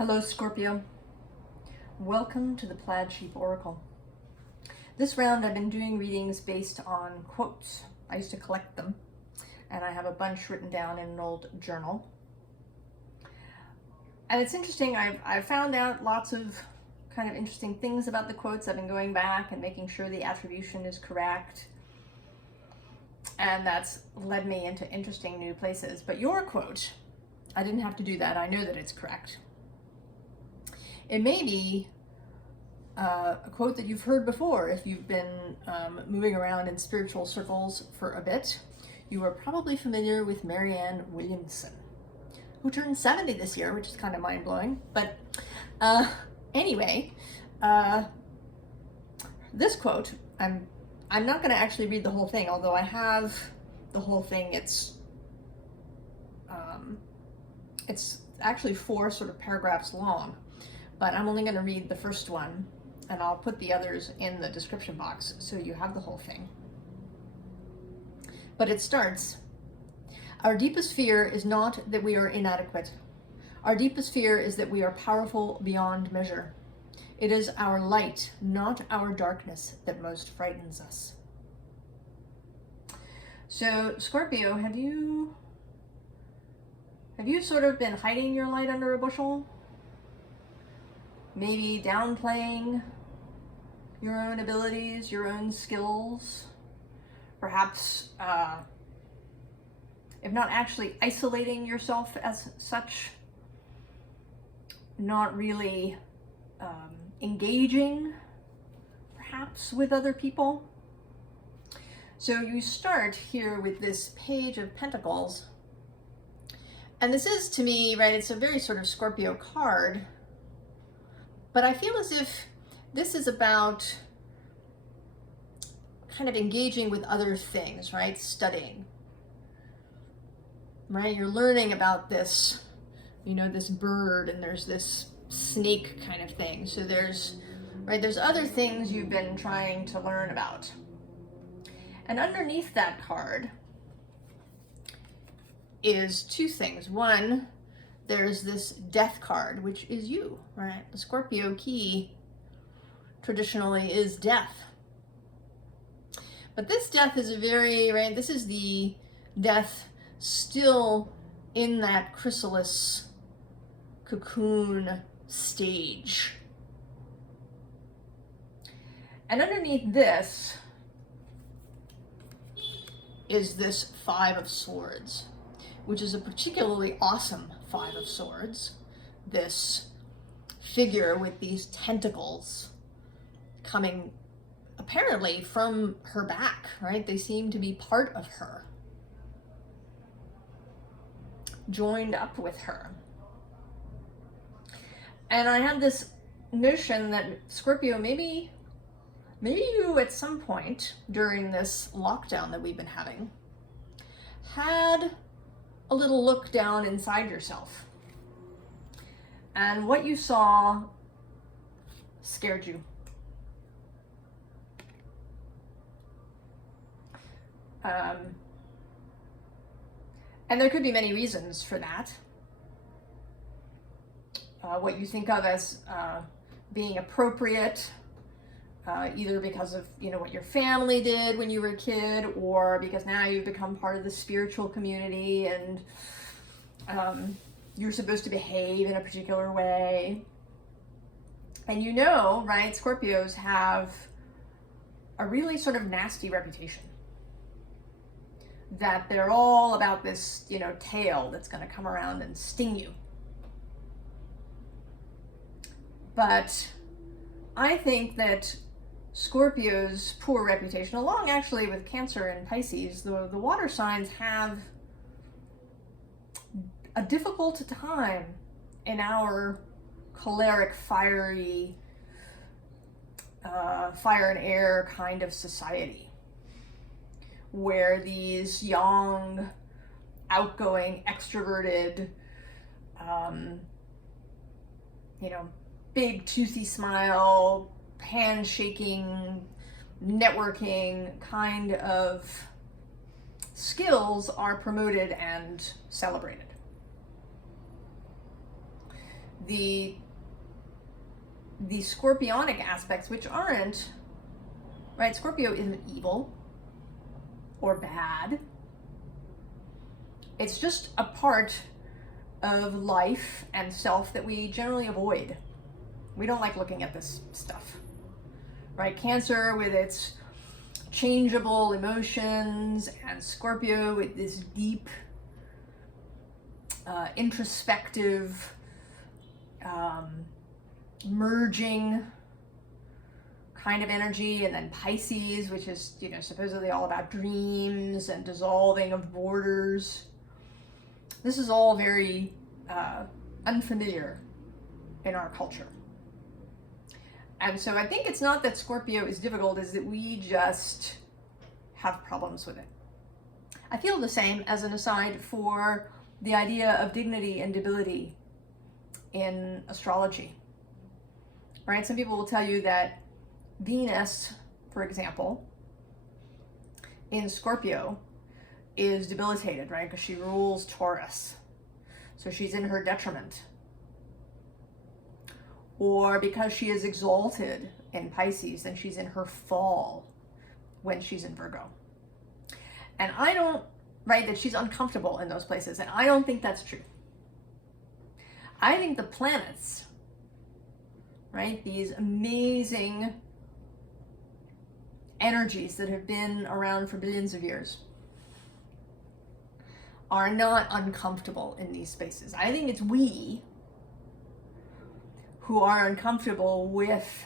Hello, Scorpio. Welcome to the Plaid Sheep Oracle. This round I've been doing readings based on quotes. I used to collect them, and I have a bunch written down in an old journal. And it's interesting, I've found out lots of kind of interesting things about the quotes. I've been going back and making sure the attribution is correct. And that's led me into interesting new places. But your quote, I didn't have to do that. I know that it's correct. It may be a quote that you've heard before. If you've been moving around in spiritual circles for a bit, you are probably familiar with Marianne Williamson, who turned 70 this year, which is kind of mind-blowing. But anyway, this quote, I'm not going to actually read the whole thing, although I have the whole thing. It's actually 4 sort of paragraphs long. But I'm only going to read the first one, and I'll put the others in the description box so you have the whole thing. But it starts, "Our deepest fear is not that we are inadequate. Our deepest fear is that we are powerful beyond measure. It is our light, not our darkness, that most frightens us." So, Scorpio, have you sort of been hiding your light under a bushel? Maybe downplaying your own abilities, your own skills, perhaps, if not actually isolating yourself as such, not really engaging, perhaps, with other people. So you start here with this Page of Pentacles, and this is, to me, right, it's a very sort of Scorpio card. But I feel as if this is about kind of engaging with other things, right? Studying, right? You're learning about this, this bird, and there's this snake kind of thing. So there's other things you've been trying to learn about. And underneath that card is 2 things. One, there's this Death card, which is you, right? The Scorpio key traditionally is death. But this death is this is the death still in that chrysalis cocoon stage. And underneath this is this 5 of Swords, which is a particularly awesome 5 of Swords. This figure with these tentacles coming apparently from her back, right? They seem to be part of her, joined up with her. And I have this notion that Scorpio, maybe you at some point during this lockdown that we've been having had a little look down inside yourself, and what you saw scared you. And there could be many reasons for that. What you think of as being appropriate, either because of what your family did when you were a kid, or because now you've become part of the spiritual community and you're supposed to behave in a particular way. And right, Scorpios have a really sort of nasty reputation, that they're all about this tail that's going to come around and sting you. But I think that Scorpio's poor reputation, along actually with Cancer and Pisces, the water signs have a difficult time in our choleric, fiery, fire and air kind of society, where these young, outgoing, extroverted, big toothy smile, handshaking, networking kind of skills are promoted and celebrated. the scorpionic aspects, which aren't, right? Scorpio isn't evil or bad. It's just a part of life and self that we generally avoid. We don't like looking at this stuff, right? Cancer with its changeable emotions, and Scorpio with this deep, introspective, merging kind of energy, and then Pisces, which is, you know, supposedly all about dreams and dissolving of borders. This is all very unfamiliar in our culture. And so I think it's not that Scorpio is difficult, it's that we just have problems with it. I feel the same, as an aside, for the idea of dignity and debility in astrology. Right? Some people will tell you that Venus, for example, in Scorpio is debilitated, right? Because she rules Taurus. So she's in her detriment. Or because she is exalted in Pisces, then she's in her fall when she's in Virgo. And I don't, right, that she's uncomfortable in those places. And I don't think that's true. I think the planets, right, these amazing energies that have been around for billions of years, are not uncomfortable in these spaces. I think it's we who are uncomfortable with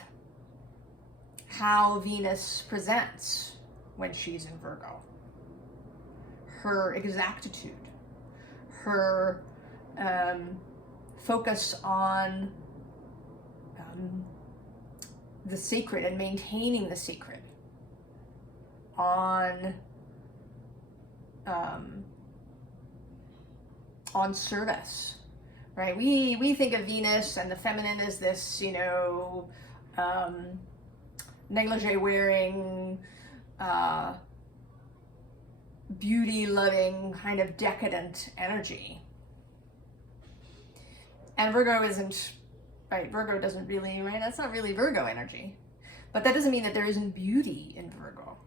how Venus presents when she's in Virgo. Her exactitude, her focus on the sacred and maintaining the sacred, on service, right? We think of Venus and the feminine as this, you know, negligee wearing, beauty loving, kind of decadent energy. And Virgo isn't, right? Virgo doesn't really, right? That's not really Virgo energy. But that doesn't mean that there isn't beauty in Virgo.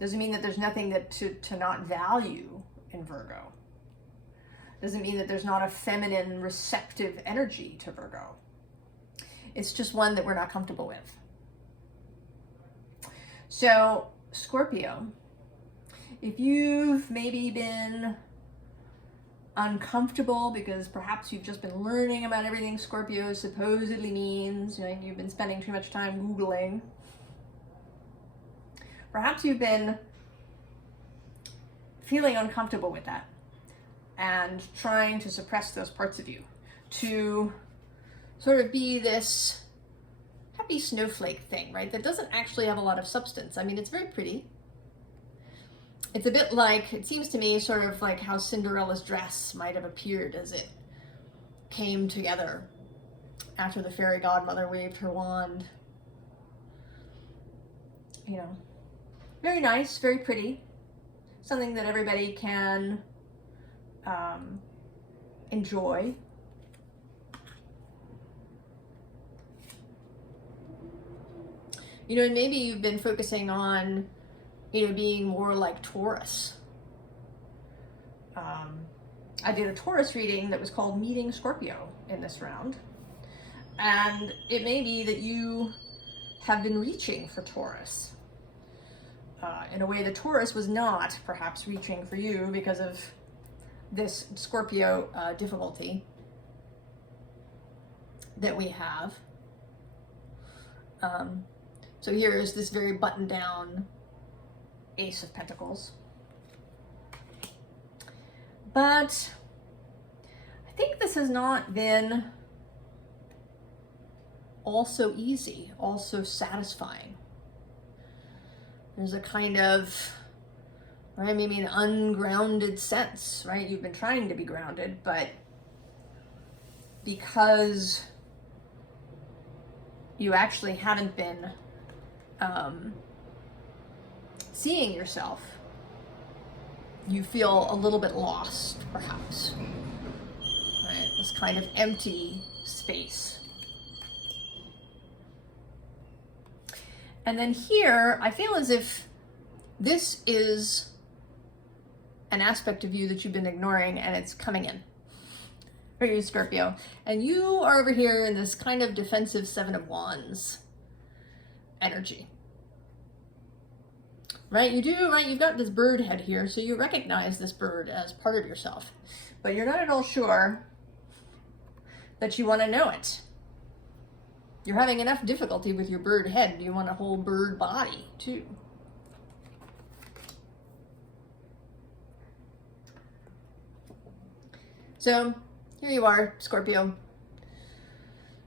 Doesn't mean that there's nothing that to not value in Virgo. Doesn't mean that there's not a feminine, receptive energy to Virgo. It's just one that we're not comfortable with. So, Scorpio, if you've maybe been uncomfortable because perhaps you've just been learning about everything Scorpio supposedly means, you know, you've been spending too much time Googling. Perhaps you've been feeling uncomfortable with that and trying to suppress those parts of you to sort of be this happy snowflake thing, right? That doesn't actually have a lot of substance. I mean, it's very pretty. It's a bit like, it seems to me, sort of like how Cinderella's dress might have appeared as it came together after the fairy godmother waved her wand. You know, very nice, very pretty. Something that everybody can enjoy. You know, and maybe you've been focusing on, you know, being more like Taurus. I did a Taurus reading that was called Meeting Scorpio in this round. And it may be that you have been reaching for Taurus in a way that Taurus was not perhaps reaching for you because of this Scorpio difficulty that we have. So here is this very buttoned down Ace of Pentacles. But I think this has not been also easy, also satisfying. There's a kind of, right, maybe an ungrounded sense, right? You've been trying to be grounded, but because you actually haven't been seeing yourself, you feel a little bit lost, perhaps. right? This kind of empty space. And then here, I feel as if this is an aspect of you that you've been ignoring, and it's coming in for you, Scorpio. And you are over here in this kind of defensive Seven of Wands energy. Right? You do, right? You've got this bird head here, so you recognize this bird as part of yourself. But you're not at all sure that you want to know it. You're having enough difficulty with your bird head. You want a whole bird body, too. So, here you are, Scorpio.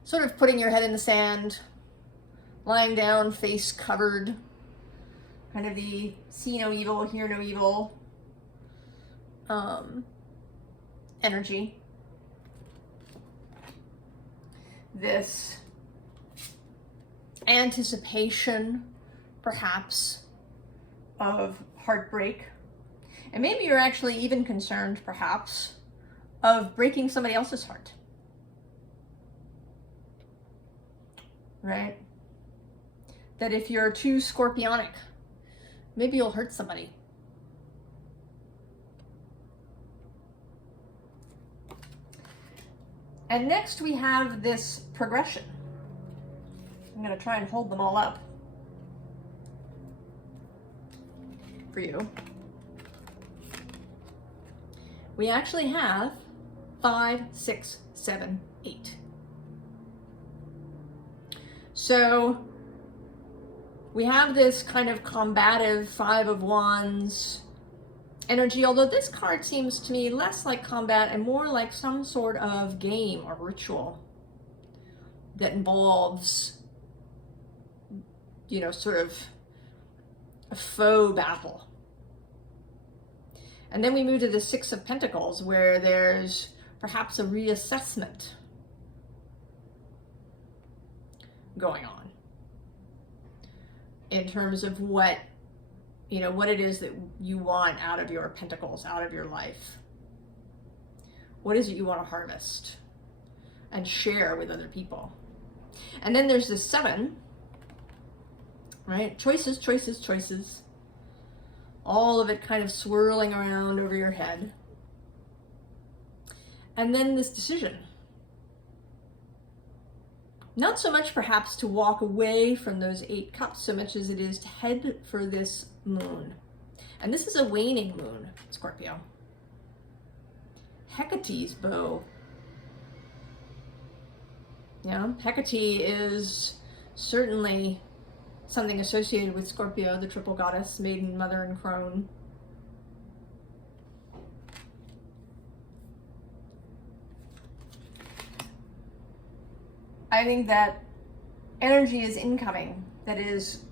Sort of putting your head in the sand, lying down, face covered. Kind of the see no evil, hear no evil energy. This anticipation, perhaps, of heartbreak. And maybe you're actually even concerned, perhaps, of breaking somebody else's heart. Right? That if you're too scorpionic, maybe you'll hurt somebody. And next we have this progression. I'm going to try and hold them all up for you. We actually have 5, 6, 7, 8. So we have this kind of combative Five of Wands energy, although this card seems to me less like combat and more like some sort of game or ritual that involves, you know, sort of a faux battle. And then we move to the Six of Pentacles, where there's perhaps a reassessment going on in terms of what, you know, what it is that you want out of your pentacles, out of your life. What is it you want to harvest and share with other people? And then there's the 7, right? Choices, choices, choices. All of it kind of swirling around over your head. And then this decision. Not so much perhaps to walk away from those 8 cups so much as it is to head for this moon. And this is a waning moon, Scorpio. Hecate's bow. Yeah, Hecate is certainly something associated with Scorpio, the triple goddess, maiden, mother, and crone. I think that energy is incoming that is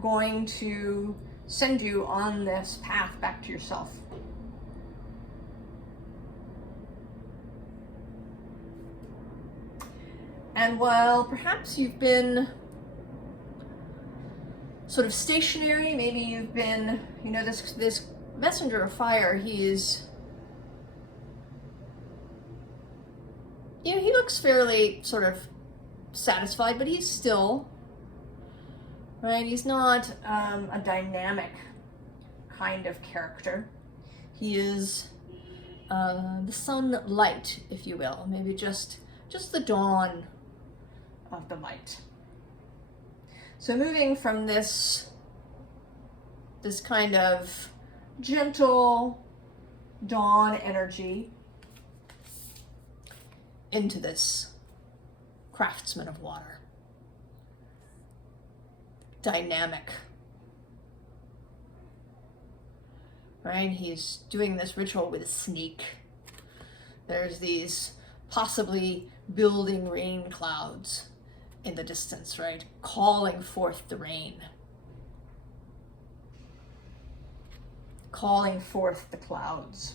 going to send you on this path back to yourself. And while perhaps you've been sort of stationary, maybe you've been, you know, this messenger of fire, he's, you know, he looks fairly sort of satisfied, but he's still, right? He's not a dynamic kind of character. He is the sunlight, if you will, maybe just the dawn of the light. So moving from this kind of gentle dawn energy into this craftsman of water. Dynamic. Right? He's doing this ritual with a snake. There's these possibly building rain clouds in the distance, right? Calling forth the rain. Calling forth the clouds.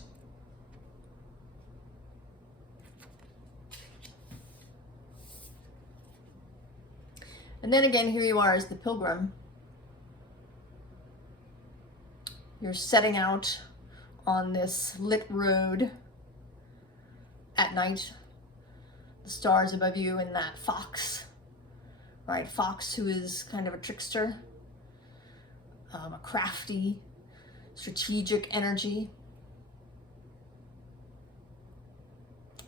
And then again, here you are as the pilgrim. You're setting out on this lit road at night, the stars above you, and that fox, right? Fox, who is kind of a trickster, a crafty, strategic energy,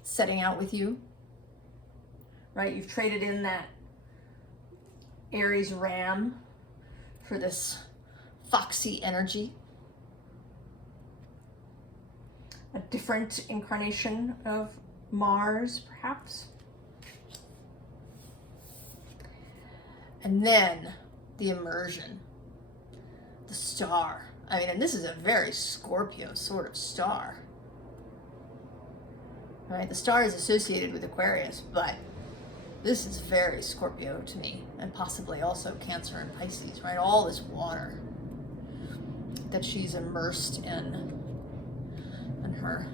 setting out with you, right? You've traded in that Aries ram for this foxy energy. A different incarnation of Mars, perhaps. And then the immersion, the star. I mean, and this is a very Scorpio sort of star. Right? The star is associated with Aquarius, but this is very Scorpio to me, and possibly also Cancer and Pisces, right? All this water that she's immersed in, and her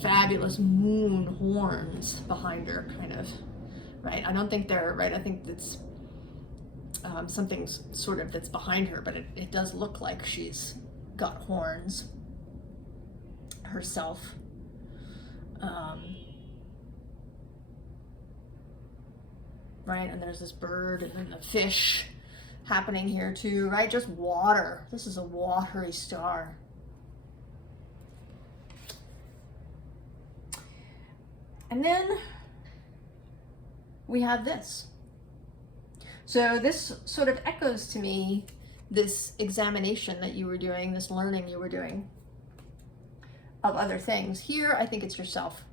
fabulous moon horns behind her, kind of, right? I don't think they're, right? I think it's something sort of that's behind her, but it does look like she's got horns herself. Right, and there's this bird and then the fish happening here too, right? Just water. This is a watery star. And then we have this. So this sort of echoes to me this examination that you were doing, this learning you were doing of other things. Here, I think it's yourself.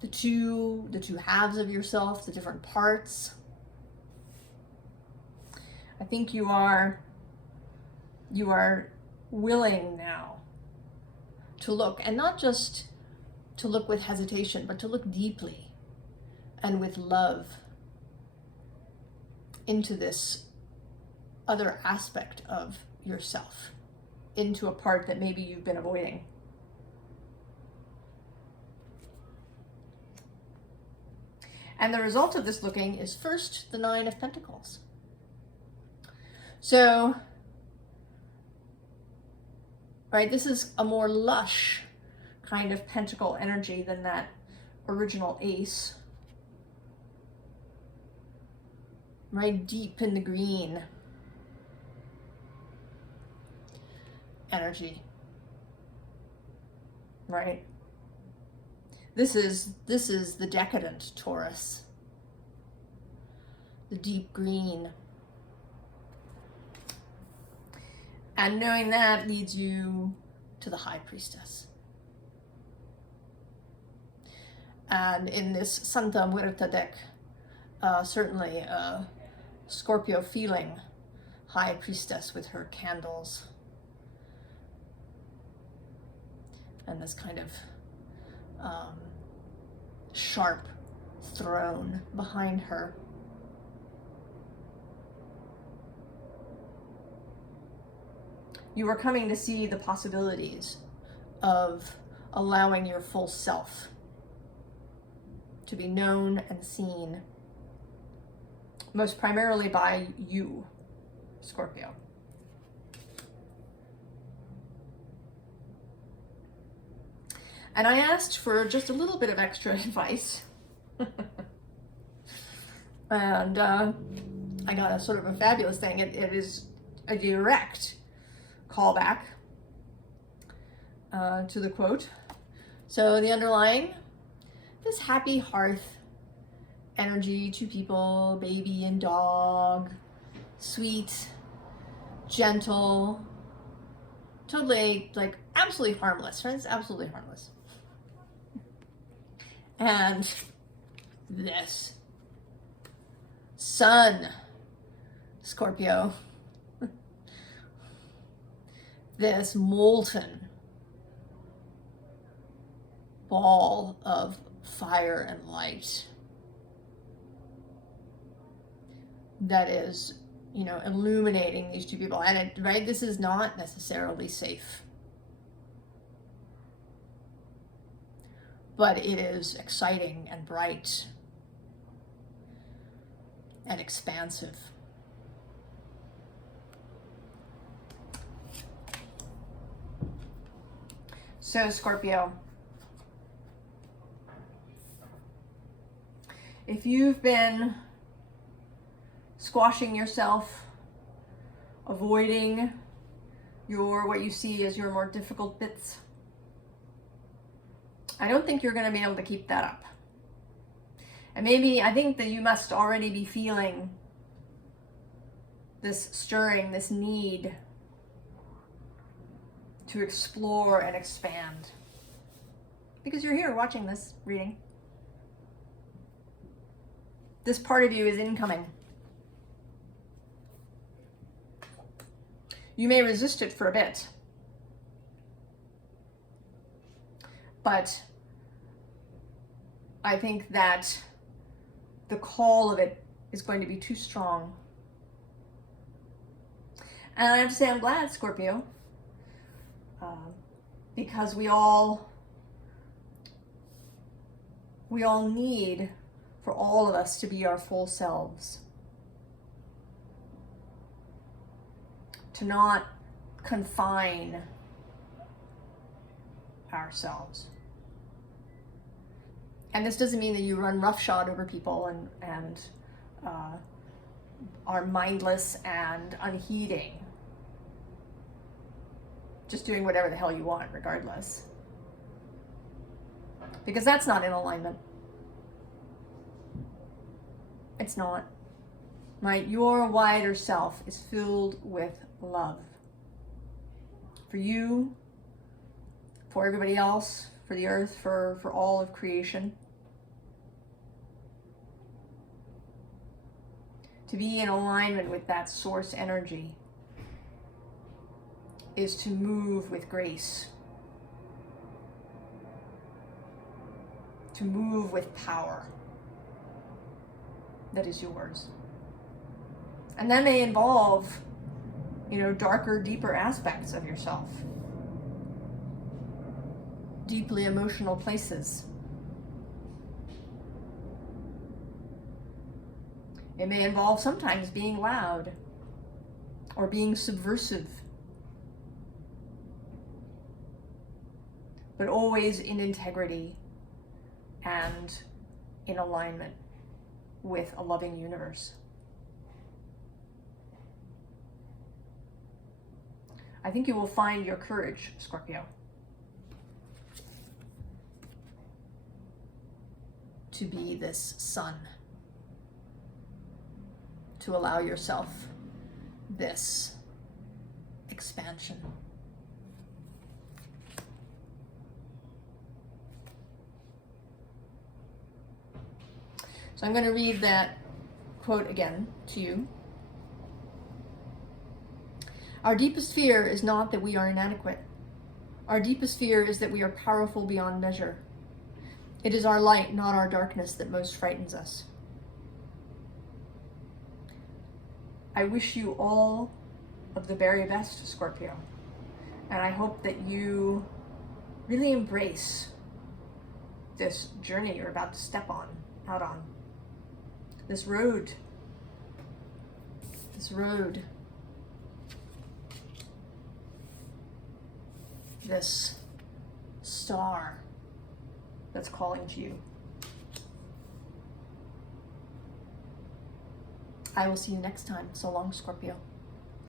The two halves of yourself, the different parts. I think you are willing now to look, and not just to look with hesitation, but to look deeply and with love into this other aspect of yourself, into a part that maybe you've been avoiding. And the result of this looking is first the Nine of Pentacles. So, right, this is a more lush kind of pentacle energy than that original ace. Right, deep in the green energy. Right? This is the decadent Taurus. The deep green. And knowing that leads you to the High Priestess. And in this Santa Muerta deck, certainly a Scorpio feeling High Priestess with her candles. And this kind of sharp throne behind her. You are coming to see the possibilities of allowing your full self to be known and seen, most primarily by you, Scorpio. And I asked for just a little bit of extra advice. And I got a sort of a fabulous thing. It is a direct callback to the quote. So the underlying, this happy hearth energy, two people, baby and dog, sweet, gentle, totally, like, absolutely harmless, right? It's absolutely harmless. And this sun, Scorpio, this molten ball of fire and light that is, you know, illuminating these two people. And it, right, this is not necessarily safe, but it is exciting and bright and expansive. So Scorpio, If you've been squashing yourself, avoiding what you see as your more difficult bits, I don't think you're going to be able to keep that up. And maybe, I think that you must already be feeling this stirring, this need to explore and expand. Because you're here watching this reading. This part of you is incoming. You may resist it for a bit, but I think that the call of it is going to be too strong. And I have to say, I'm glad, Scorpio, because we all need for all of us to be our full selves. To not confine ourselves. And this doesn't mean that you run roughshod over people and are mindless and unheeding. Just doing whatever the hell you want, regardless. Because that's not in alignment. It's not. Right? Your wider self is filled with love. For you, for everybody else, for the earth, for all of creation. To be in alignment with that source energy is to move with grace. To move with power that is yours. And that may involve, darker, deeper aspects of yourself. Deeply emotional places. It may involve sometimes being loud or being subversive. But always in integrity and in alignment with a loving universe. I think you will find your courage, Scorpio, to be this sun, to allow yourself this expansion. So I'm going to read that quote again to you. Our deepest fear is not that we are inadequate. Our deepest fear is that we are powerful beyond measure. It is our light, not our darkness, that most frightens us. I wish you all of the very best, Scorpio. And I hope that you really embrace this journey you're about to step out on. This road. This star that's calling to you. I will see you next time. So long, Scorpio.